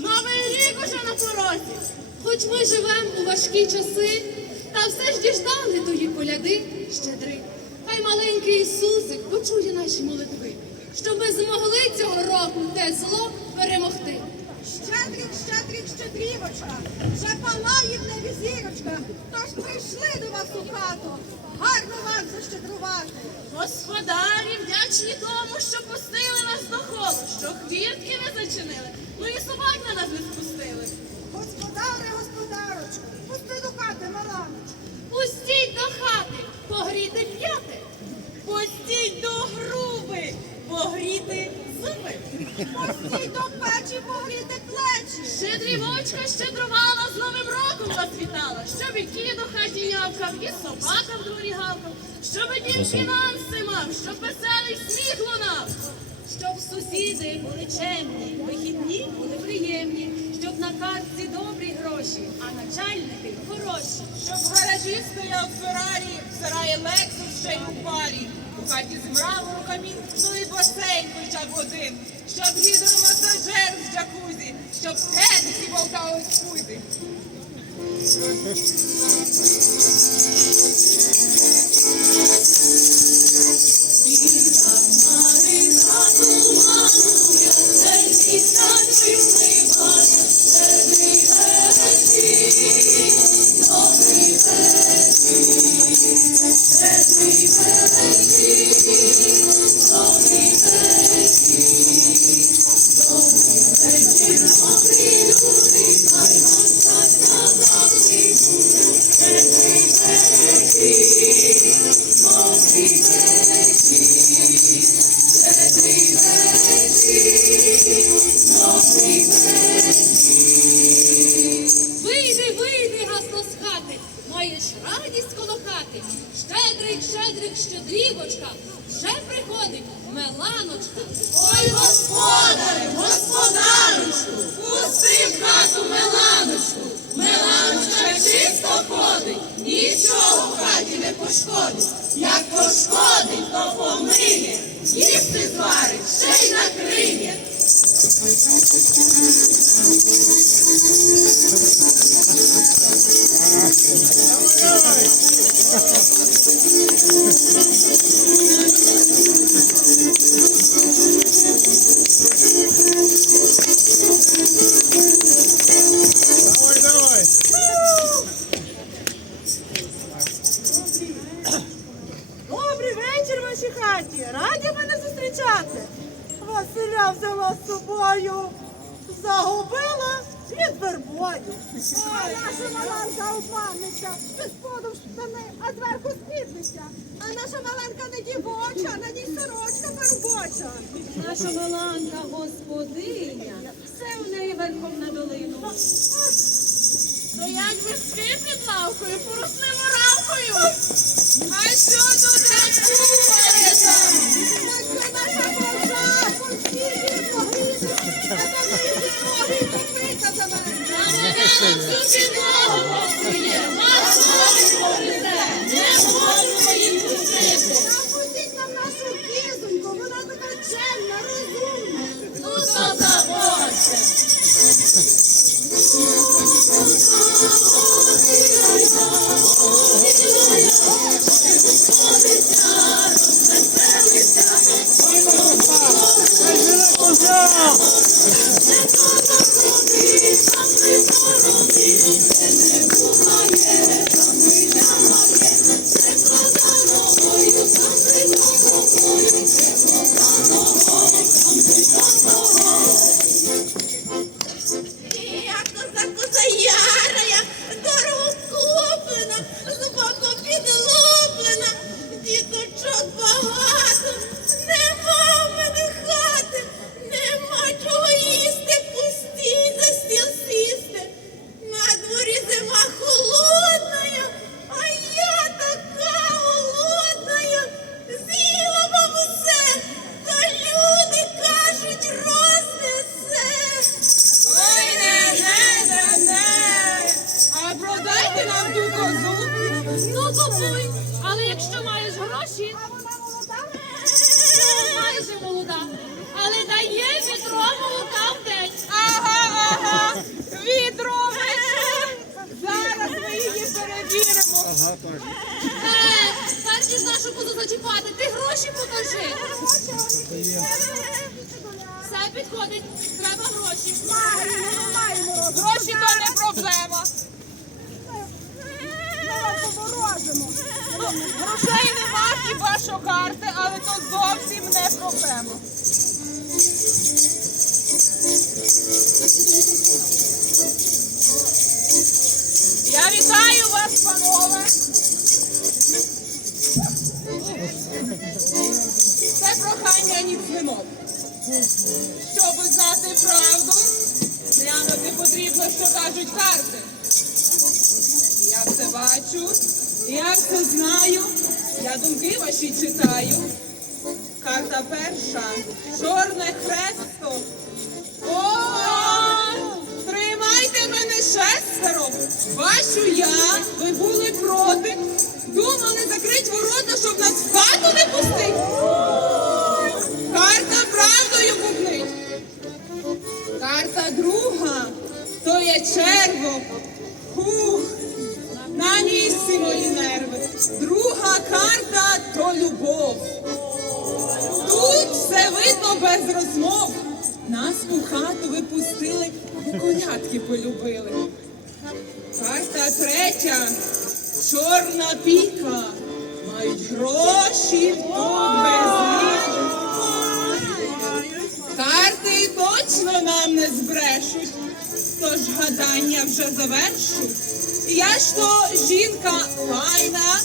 Новий рік уже на порозі. Хоч ми живемо у важкі часи, та все ж діждали тої коляди щедри. Хай маленький Ісусик почує наші молитви, щоб ми змогли цього року те зло перемогти. Щедрик, щедрик, щедрівочка, вже палає в небі зірочка, тож прийшли до вас у хату, гарно вам защедрувати. Господарі вдячні тому, що пустили нас до холу, що хвіртки не зачинили, ну і собак на нас не спустили. Господарочку, пусти до хати, маланочку. Пустіть до хати, погріти п'яти. Пустіть до груби, погріти зуби. Пустіть до печі погріти плечі. Щедрівочка щедрувала, з Новим роком вас вітала, щоб і кіт у хаті нявкав, і собака в дворі гавкав, щоб дім фінанси мав, щоб веселий сміх лунав. Щоб сусіди були чемні, вихідні були приємні, щоб на картці добрі гроші, а начальники хороші. Щоб в гаражі стояв Феррарі, в сараї Лексус ще й у парі. У хаті з мрамору камін, ну і басейн хоча б один. Щоб гідромасажер з джакузі, щоб Хенсі болтали з пузі. Вийди, хати, маєш радість коло хати. Щедрик, щедрик, щедрівочка, вже приходить Меланочка. Ой, господаре, господарочку, пусти в хату Меланочку. Меланочка чисто ходить, нічого в хаті не пошкодить. Як пошкодить, то помиє, їсти зварить, ще й накриє. Давай, давай. Раді мене зустрічати. Василя взяла з собою, загубила під вербою. А наша маланка обманниця, без споду в штани, а зверху спідниця. А наша маланка не дівоча, на ній сорочка парубоча. Наша маланка господиня, все у неї верхом на долину. То як ви під лавкою, поросли моравкою. А що тут ще молода, але дає відро там в день. Ага, ага, відро Зараз ми її перевіримо. Ага, так. Е, перш ніж буду зачіпати, ти гроші покажи. Все підходить, треба гроші. Маємо, маємо. Гроші то не проблема. Грошей нема хіба що карти, але то зовсім не проблема. Я вітаю вас, панове. Це прохання ні дзвінок. Щоб знати правду, глянути потрібно, що кажуть карти. Я все бачу, я все знаю, я думки ваші читаю. Карта перша, чорне хресто. О, тримайте мене шестеро. Бачу я, ви були проти. Думали закрить ворота, щоб нас в хату не пустить. Карта правдою бубнить. Карта друга, то є черво. Без розмов. Нас у хату ви пустили, бо колядки полюбили. Карта третя, чорна піка. Мають гроші тут без Карти точно нам не збрешуть, тож гадання вже завершу. Я ж то жінка файна,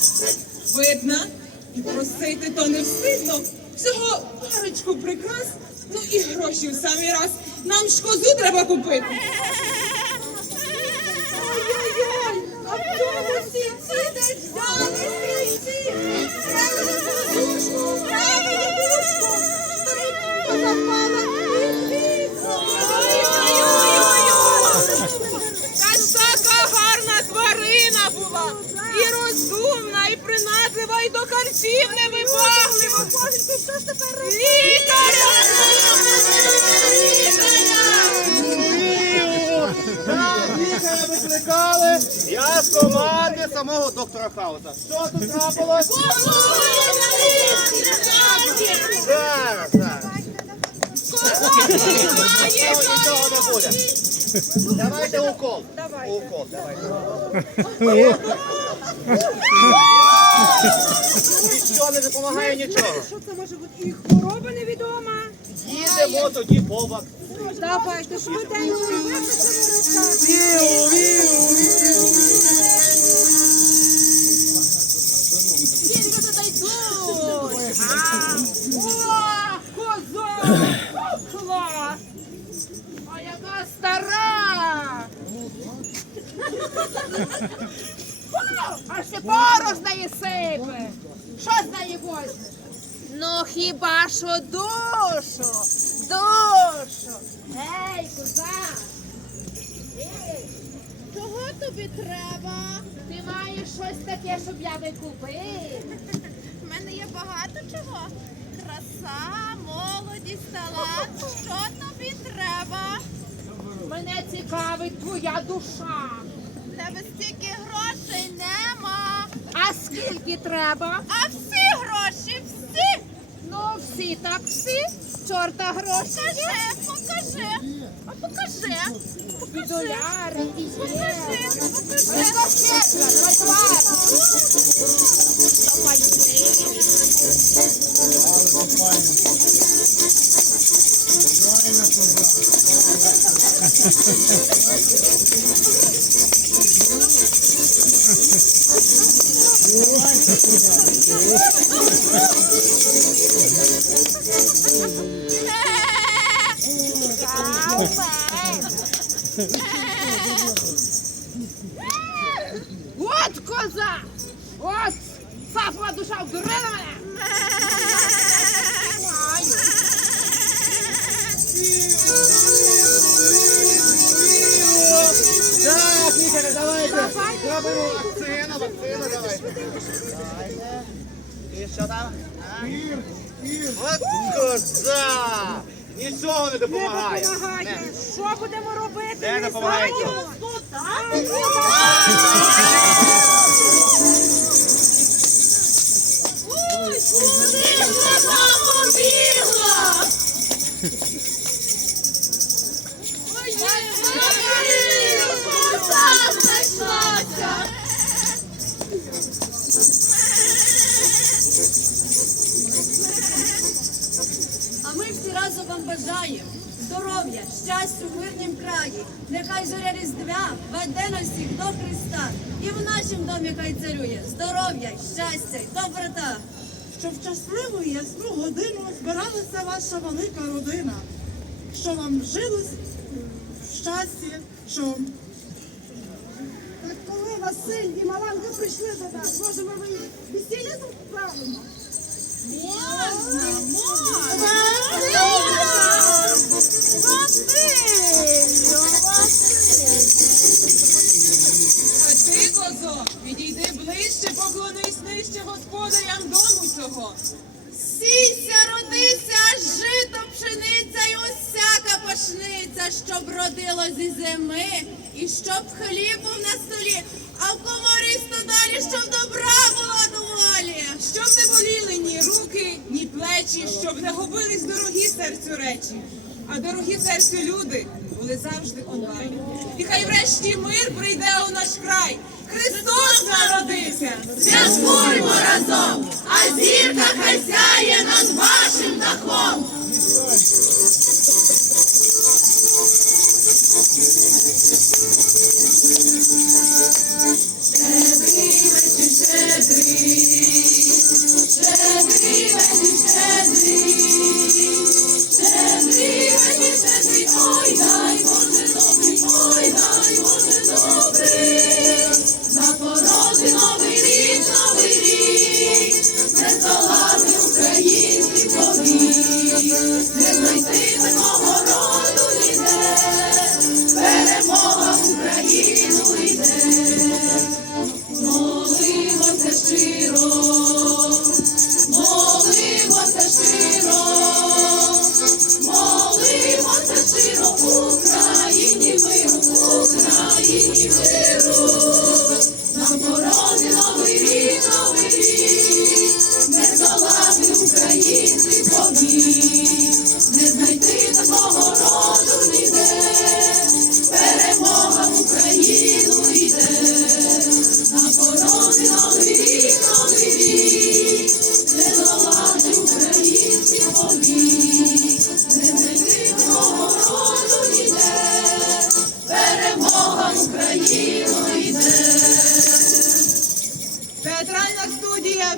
видна, і просити то не встидно. Всього парочку прикрас, ну і гроші в самий раз. Нам ж козу треба купити. Харчів невибаглива. Боженьки, що ж тепер робити? Лікаря! Лікаря! Викликали. Я з команди самого доктора Хауса. Що тут трапилось? Зараз, зараз. Нічого, нічого не буде. Давайте укол. Укол, давайте. Нічого не допомагає нічого. Що це може бути? І хвороба невідома. Їдемо тоді по вакцину. Давайте швиденько виписано Віу, віу, О, коза! А яка стара! Аж ти порох з неї сипе! Що з неї возьме? Ну хіба що душу, душу! Ей, коза! Чого тобі треба? Ти маєш щось таке, щоб я викупив? У мене є багато чого. Краса, молодість, талант. Що тобі треба? Мене цікавить твоя душа. В тебе стільки. А скільки треба? А всі гроші, всі. Ну, всі так всі. Чорта гроші. Покажи, покажи. А покажи. І доляри, і Покажи, покажи. Яка щедра, давай твар. От коза! От сафова душа вдурила мене! Маю. Так, лікаря, давайте. Зробимо вакцину, вакцина, давайте. І що там? А? От коза! Нічого не допомагає. Допомагає. Що будемо робити? Не допомагає знаємо. Так, бажаємо здоров'я, щастя в мирнім краї. Нехай зоря різдвя веде нас всіх до Христа. І в нашому домі хай царює здоров'я, щастя й доброта. Щоб в щасливу і ясну годину збиралася ваша велика родина. Що вам жилось в щасті, що Так коли Василь і Маланка прийшли до нас, може ми ви весілля справимо? А ти, козо, підійди ближче, поклонись нижче господарям дому цього. Сійся, родися, жито, пшениця й усяка пашниця, щоб родило зі зими, і щоб хліб на столі, а в коморі далі, щоб добра була доволі. Щоб не боліли ні руки, ні плечі, щоб не губились дорогі серцю речі. А дорогі серцю люди були завжди онлайн. І хай врешті мир прийде у наш край. Христос народився! Святкуймо разом, а зірка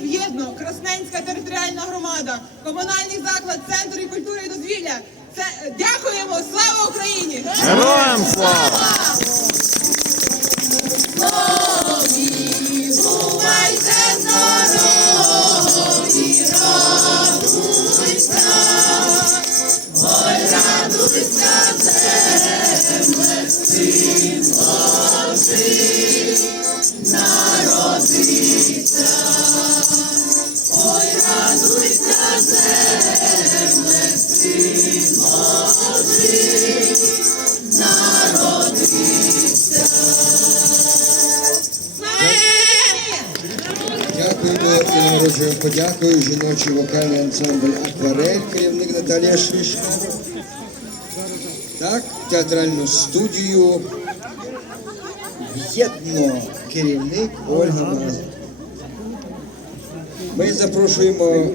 В'єдно, Красненська територіальна громада, комунальний заклад, центр культури і дозвілля. Це дякуємо! Слава Україні! Героям слава! Бувайте нагороджуємо подякою жіночий вокальний ансамбль Акварель, керівник Наталія Шлішка. Так, театральну студію В'єдно, керівник Ольга Мазур. Ми запрошуємо